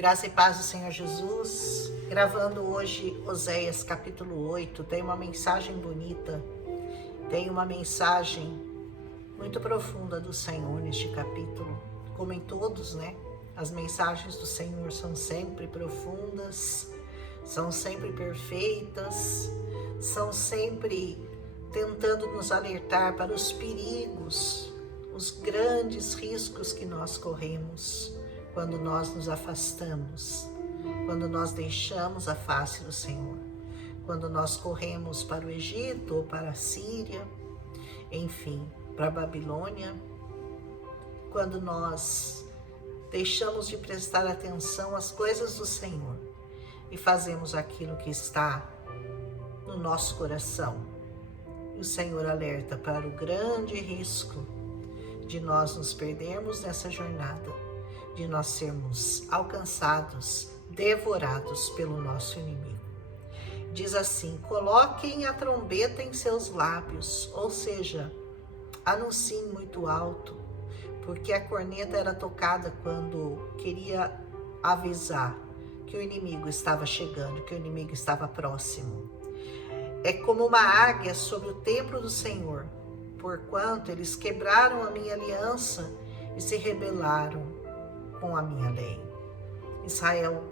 Graça e paz do Senhor Jesus. Gravando hoje Oséias capítulo 8. Tem uma mensagem bonita, tem uma mensagem muito profunda do Senhor neste capítulo. Como em todos, né? As mensagens do Senhor são sempre profundas, são sempre perfeitas, são sempre tentando nos alertar para os perigos, os grandes riscos que nós corremos quando nós nos afastamos, quando nós deixamos a face do Senhor, quando nós corremos para o Egito ou para a Síria, enfim, para a Babilônia, quando nós deixamos de prestar atenção às coisas do Senhor e fazemos aquilo que está no nosso coração. E o Senhor alerta para o grande risco de nós nos perdermos nessa jornada, de nós sermos alcançados, devorados pelo nosso inimigo. Diz assim: coloquem a trombeta em seus lábios, ou seja, anunciem muito alto, porque a corneta era tocada quando queria avisar que o inimigo estava chegando, que o inimigo estava próximo. É como uma águia sobre o templo do Senhor, porquanto eles quebraram a minha aliança e se rebelaram com a minha lei. Israel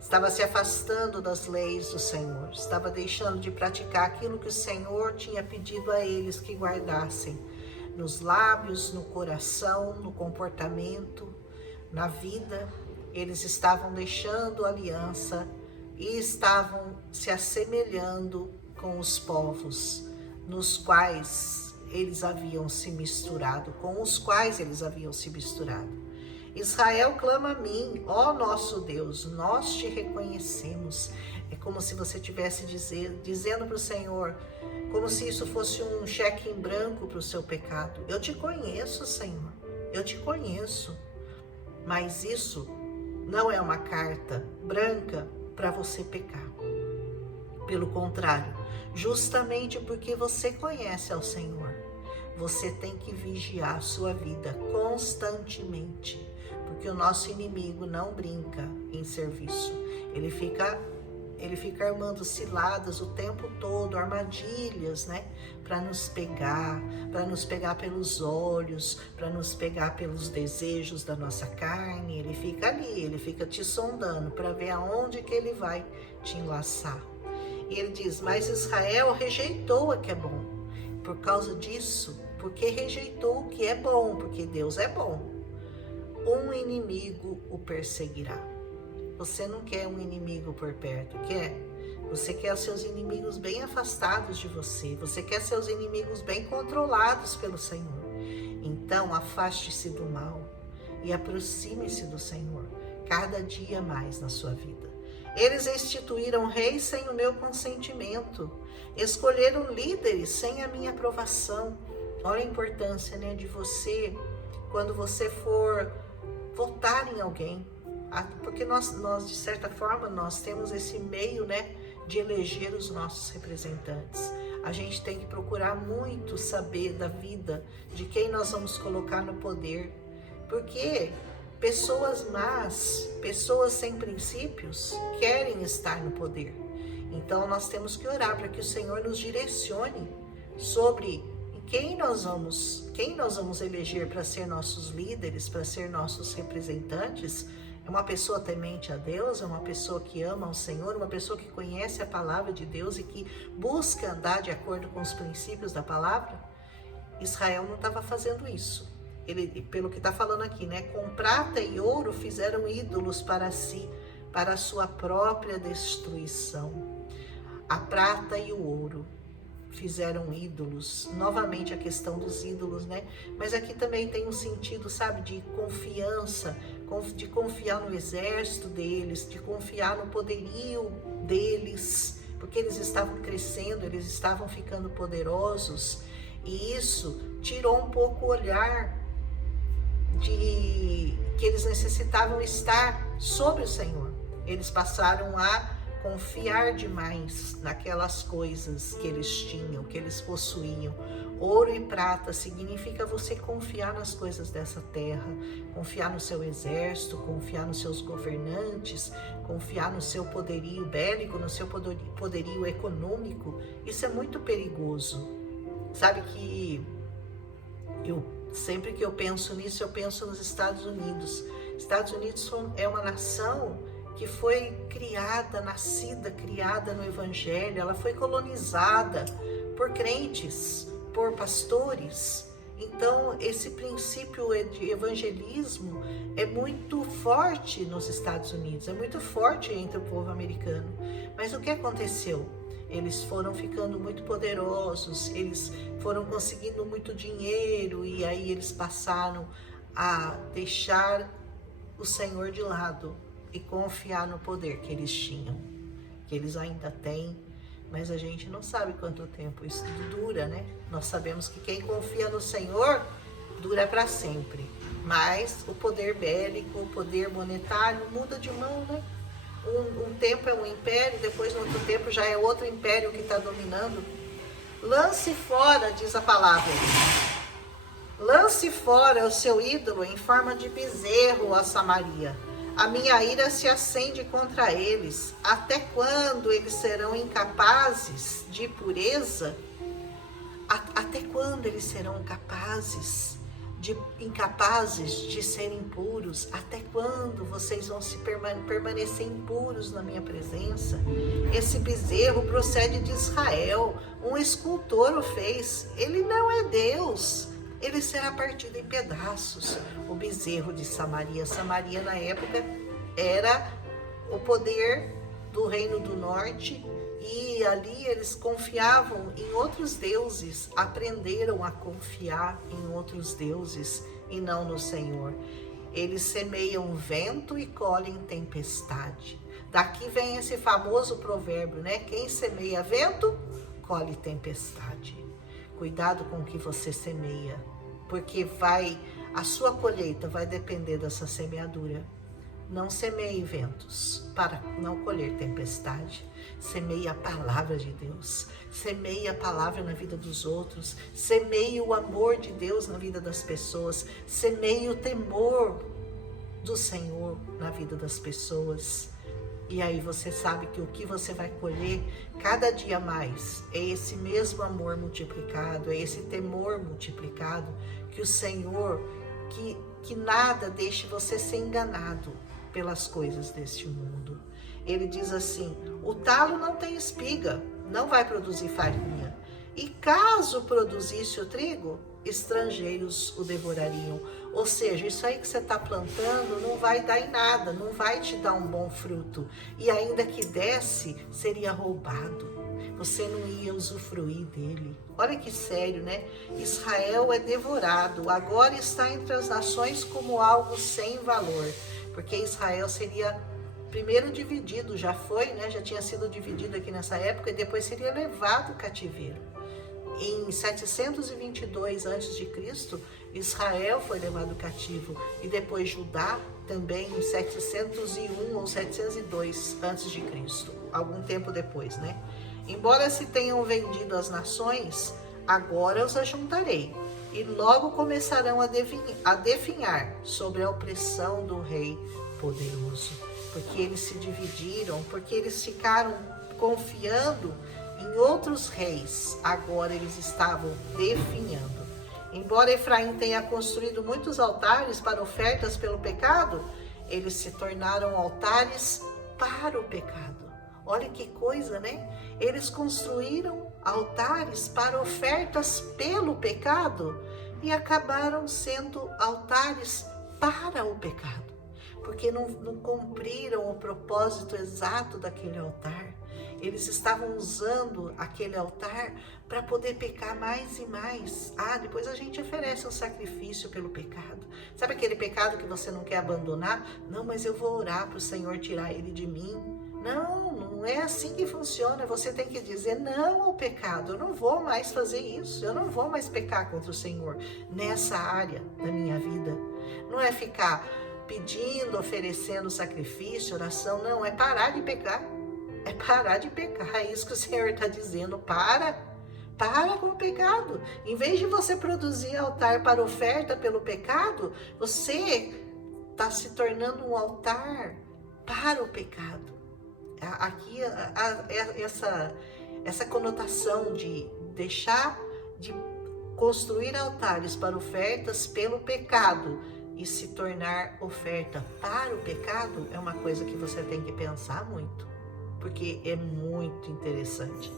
estava se afastando das leis do Senhor, estava deixando de praticar aquilo que o Senhor tinha pedido a eles que guardassem, nos lábios, no coração, no comportamento, na vida. Eles estavam deixando a aliança e estavam se assemelhando com os povos nos quais eles haviam se misturado, com os quais eles haviam se misturado. Israel clama a mim, ó nosso Deus, nós te reconhecemos. É como se você estivesse dizendo para o Senhor, como se isso fosse um cheque em branco para o seu pecado. Eu te conheço, Senhor, eu te conheço. Mas isso não é uma carta branca para você pecar. Pelo contrário, justamente porque você conhece ao Senhor, você tem que vigiar a sua vida constantemente, porque o nosso inimigo não brinca em serviço. Ele fica armando ciladas o tempo todo, armadilhas, né? Para nos pegar pelos olhos, para nos pegar pelos desejos da nossa carne. Ele fica ali, ele fica te sondando para ver aonde que ele vai te enlaçar. E ele diz: mas Israel rejeitou o que é bom. Por causa disso, porque rejeitou o que é bom, porque Deus é bom, um inimigo o perseguirá. Você não quer um inimigo por perto, quer? Você quer os seus inimigos bem afastados de você. Você quer seus inimigos bem controlados pelo Senhor. Então, afaste-se do mal e aproxime-se do Senhor cada dia mais na sua vida. Eles instituíram reis sem o meu consentimento, escolheram líderes sem a minha aprovação. Olha a importância, né, de você, quando você for votar em alguém, porque nós de certa forma, nós temos esse meio, né, de eleger os nossos representantes. A gente tem que procurar muito saber da vida de quem nós vamos colocar no poder, porque pessoas más, pessoas sem princípios, querem estar no poder. Então nós temos que orar para que o Senhor nos direcione sobre quem nós vamos eleger para ser nossos líderes, para ser nossos representantes. É uma pessoa temente a Deus, é uma pessoa que ama ao Senhor, uma pessoa que conhece a palavra de Deus e que busca andar de acordo com os princípios da palavra. Israel não estava fazendo isso. Ele, pelo que está falando aqui, né? Com prata e ouro fizeram ídolos para si, para a sua própria destruição. A prata e o ouro fizeram ídolos. Novamente a questão dos ídolos, né? Mas aqui também tem um sentido, sabe, de confiança, de confiar no exército deles, de confiar no poderio deles, porque eles estavam crescendo, eles estavam ficando poderosos, e isso tirou um pouco o olhar de que eles necessitavam estar sobre o Senhor. Eles passaram a confiar demais naquelas coisas que eles tinham, que eles possuíam. Ouro e prata significa você confiar nas coisas dessa terra, confiar no seu exército, confiar nos seus governantes, confiar no seu poderio bélico, no seu poderio econômico. Isso é muito perigoso. Sabe que sempre que eu penso nisso, eu penso nos Estados Unidos. Estados Unidos é uma nação que foi criada no Evangelho. Ela foi colonizada por crentes, por pastores. Então, esse princípio de evangelismo é muito forte nos Estados Unidos, é muito forte entre o povo americano. Mas o que aconteceu? Eles foram ficando muito poderosos, eles foram conseguindo muito dinheiro e aí eles passaram a deixar o Senhor de lado e confiar no poder que eles tinham, que eles ainda têm, mas a gente não sabe quanto tempo isso dura, né? Nós sabemos que quem confia no Senhor dura para sempre, mas o poder bélico, o poder monetário muda de mão, né? Um tempo é um império, depois no outro tempo já é outro império que está dominando. Lance fora, diz a palavra. Lance fora o seu ídolo em forma de bezerro, ó Samaria. A minha ira se acende contra eles. Até quando eles serão incapazes de pureza? Até quando eles serão incapazes de serem puros? Até quando vocês vão permanecer impuros na minha presença? Esse bezerro procede de Israel. Um escultor o fez. Ele não é Deus. Ele será partido em pedaços. O bezerro de Samaria. Samaria na época era o poder do reino do norte, e ali eles confiavam em outros deuses, aprenderam a confiar em outros deuses e não no Senhor. Eles semeiam vento e colhem tempestade. Daqui vem esse famoso provérbio, né? Quem semeia vento, colhe tempestade. Cuidado com o que você semeia, porque a sua colheita vai depender dessa semeadura. Não semeie ventos para não colher tempestade. Semeie a palavra de Deus. Semeie a palavra na vida dos outros. Semeie o amor de Deus na vida das pessoas. Semeie o temor do Senhor na vida das pessoas. E aí você sabe que o que você vai colher cada dia mais é esse mesmo amor multiplicado, é esse temor multiplicado, que o Senhor, que nada deixe você ser enganado pelas coisas deste mundo. Ele diz assim: o talo não tem espiga, não vai produzir farinha. E caso produzisse o trigo, estrangeiros o devorariam. Ou seja, isso aí que você está plantando não vai dar em nada, não vai te dar um bom fruto. E ainda que desse, seria roubado. Você não ia usufruir dele. Olha que sério, né? Israel é devorado, agora está entre as nações como algo sem valor. Porque Israel seria primeiro dividido, já foi, né? Já tinha sido dividido aqui nessa época, e depois seria levado cativeiro. Em 722 a.C., Israel foi levado cativo, e depois Judá também em 701 ou 702 a.C., algum tempo depois, né? Embora se tenham vendido as nações, agora os ajuntarei, e logo começarão a definhar sobre a opressão do rei poderoso. Porque eles se dividiram, porque eles ficaram confiando em outros reis, agora eles estavam definhando. Embora Efraim tenha construído muitos altares para ofertas pelo pecado, eles se tornaram altares para o pecado. Olha que coisa, né? Eles construíram altares para ofertas pelo pecado e acabaram sendo altares para o pecado, porque não cumpriram o propósito exato daquele altar. Eles estavam usando aquele altar para poder pecar mais e mais. Depois a gente oferece um sacrifício pelo pecado. Sabe aquele pecado que você não quer abandonar? Não, mas eu vou orar para o Senhor tirar ele de mim. Não é assim que funciona. Você tem que dizer não ao pecado. Eu não vou mais fazer isso. Eu não vou mais pecar contra o Senhor nessa área da minha vida. Não é ficar pedindo, oferecendo sacrifício, oração. Não, é parar de pecar. É parar de pecar. É isso que o Senhor está dizendo. Para com o pecado. Em vez de você produzir altar para oferta pelo pecado, você está se tornando um altar para o pecado. Aqui, essa conotação de deixar de construir altares para ofertas pelo pecado e se tornar oferta para o pecado é uma coisa que você tem que pensar muito, porque é muito interessante.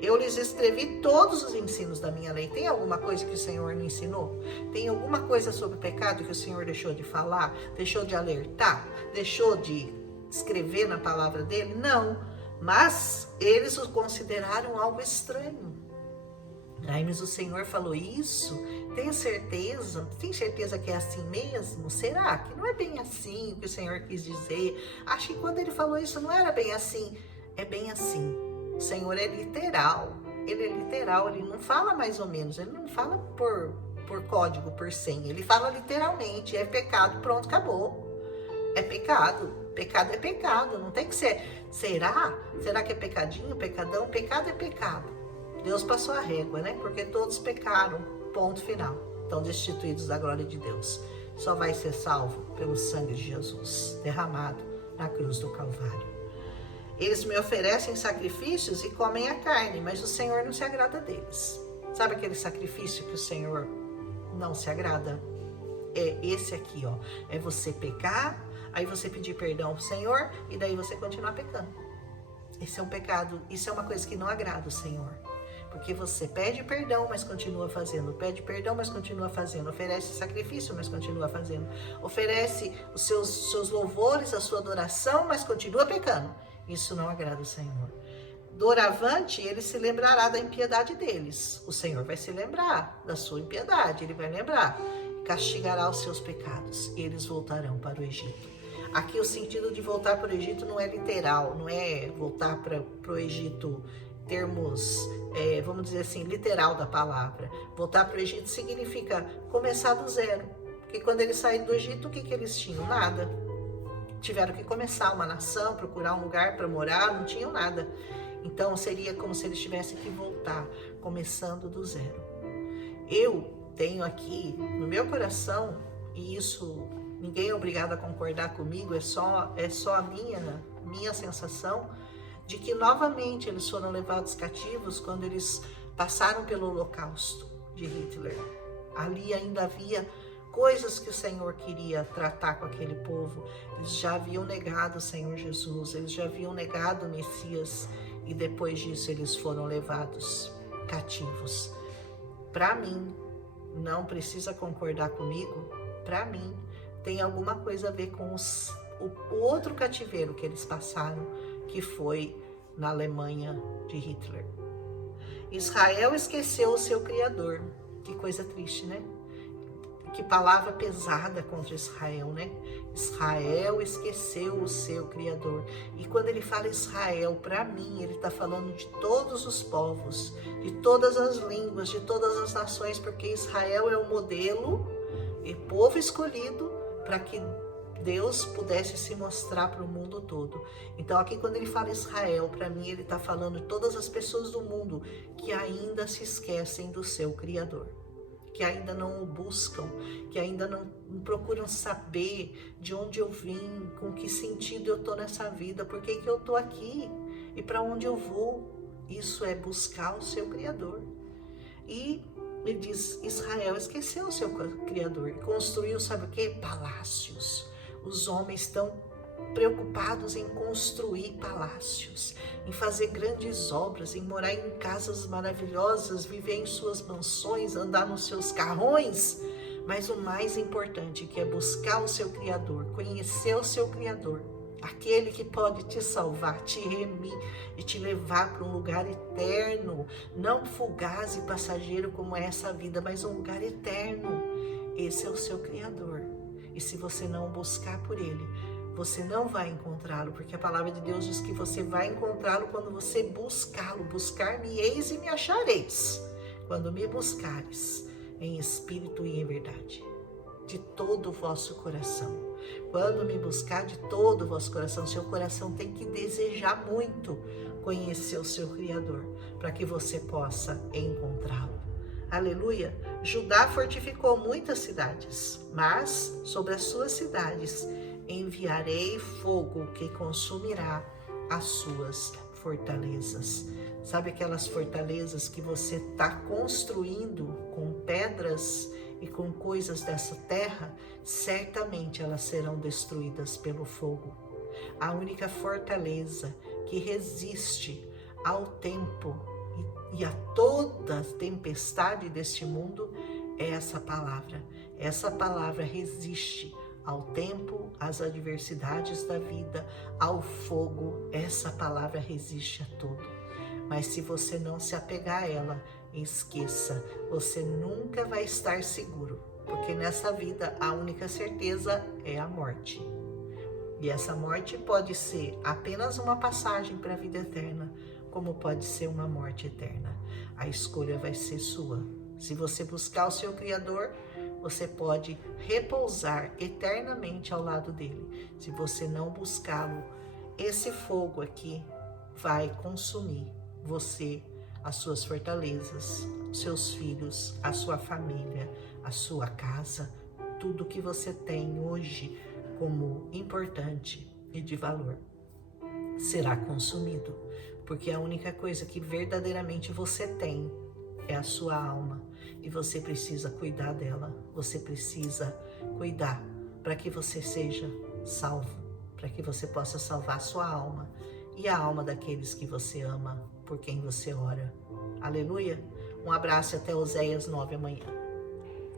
Eu lhes escrevi todos os ensinos da minha lei. Tem alguma coisa que o Senhor não ensinou? Tem alguma coisa sobre o pecado que o Senhor deixou de falar? Deixou de alertar? Deixou de escrever na palavra dele? Não. Mas eles o consideraram algo estranho. Aí, mas o Senhor falou isso? Tem certeza? Tem certeza que é assim mesmo? Será que não é bem assim o que o Senhor quis dizer? Acho que quando ele falou isso não era bem assim. É bem assim. O Senhor é literal. Ele é literal, ele não fala mais ou menos, ele não fala por código, por senha. Ele fala literalmente, é pecado, pronto, acabou. É pecado. Pecado é pecado, não tem que ser. Será? Será que é pecadinho, pecadão? Pecado é pecado. Deus passou a régua, né? Porque todos pecaram, ponto final. Estão destituídos da glória de Deus. Só vai ser salvo pelo sangue de Jesus, derramado na cruz do Calvário. Eles me oferecem sacrifícios e comem a carne, mas o Senhor não se agrada deles. Sabe aquele sacrifício que o Senhor não se agrada? É esse aqui, ó. É você pecar, aí você pedir perdão ao Senhor e daí você continuar pecando. Esse é um pecado, isso é uma coisa que não agrada o Senhor. Porque você pede perdão, mas continua fazendo. Pede perdão, mas continua fazendo. Oferece sacrifício, mas continua fazendo. Oferece os seus louvores, a sua adoração, mas continua pecando. Isso não agrada o Senhor. Doravante, ele se lembrará da impiedade deles. O Senhor vai se lembrar da sua impiedade. Ele vai lembrar. Castigará os seus pecados. E eles voltarão para o Egito. Aqui o sentido de voltar para o Egito não é literal. Não é voltar para o Egito termos, vamos dizer assim, literal da palavra. Voltar para o Egito significa começar do zero. Porque quando eles saíram do Egito, o que eles tinham? Nada. Tiveram que começar uma nação, procurar um lugar para morar, não tinham nada. Então seria como se eles tivessem que voltar, começando do zero. Eu tenho aqui no meu coração, e isso ninguém é obrigado a concordar comigo, é só a minha sensação, de que novamente eles foram levados cativos quando eles passaram pelo Holocausto de Hitler. Ali ainda havia coisas que o Senhor queria tratar com aquele povo. Eles já haviam negado o Senhor Jesus, eles já haviam negado o Messias e depois disso eles foram levados cativos. Para mim, não precisa concordar comigo, para mim tem alguma coisa a ver com o outro cativeiro que eles passaram, que foi na Alemanha de Hitler. Israel esqueceu o seu Criador. Que coisa triste, né? Que palavra pesada contra Israel, né? Israel esqueceu o seu Criador. E quando ele fala Israel, para mim, ele está falando de todos os povos, de todas as línguas, de todas as nações, porque Israel é o modelo e povo escolhido para que Deus pudesse se mostrar para o mundo todo. Então aqui quando ele fala Israel, para mim ele está falando de todas as pessoas do mundo que ainda se esquecem do seu Criador, que ainda não o buscam, que ainda não procuram saber de onde eu vim, com que sentido eu estou nessa vida, por que eu estou aqui e para onde eu vou. Isso é buscar o seu Criador. E ele diz, Israel esqueceu o seu Criador e construiu, sabe o que? Palácios. Os homens estão preocupados em construir palácios, em fazer grandes obras, em morar em casas maravilhosas, viver em suas mansões, andar nos seus carrões. Mas o mais importante, que é buscar o seu Criador, conhecer o seu Criador, aquele que pode te salvar, te remir e te levar para um lugar eterno, não fugaz e passageiro como é essa vida, mas um lugar eterno. Esse é o seu Criador. E se você não buscar por ele, você não vai encontrá-lo, porque a palavra de Deus diz que você vai encontrá-lo quando você buscá-lo. Buscar-me-eis e me achareis, quando me buscares em espírito e em verdade, de todo o vosso coração. Quando me buscar de todo o vosso coração, seu coração tem que desejar muito conhecer o seu Criador, para que você possa encontrá-lo. Aleluia! Judá fortificou muitas cidades, mas sobre as suas cidades enviarei fogo que consumirá as suas fortalezas. Sabe aquelas fortalezas que você está construindo com pedras e com coisas dessa terra? Certamente elas serão destruídas pelo fogo. A única fortaleza que resiste ao tempo e a toda tempestade deste mundo é essa palavra. Essa palavra resiste ao tempo, às adversidades da vida, ao fogo. Essa palavra resiste a tudo. Mas se você não se apegar a ela, esqueça, você nunca vai estar seguro, porque nessa vida a única certeza é a morte. E essa morte pode ser apenas uma passagem para a vida eterna, como pode ser uma morte eterna. A escolha vai ser sua. Se você buscar o seu Criador, você pode repousar eternamente ao lado dele. Se você não buscá-lo, esse fogo aqui vai consumir você, as suas fortalezas, seus filhos, a sua família, a sua casa, tudo que você tem hoje como importante e de valor será consumido, porque a única coisa que verdadeiramente você tem é a sua alma e você precisa cuidar dela, você precisa cuidar para que você seja salvo, para que você possa salvar a sua alma e a alma daqueles que você ama, por quem você ora. Aleluia! Um abraço e até Oséias 9 amanhã.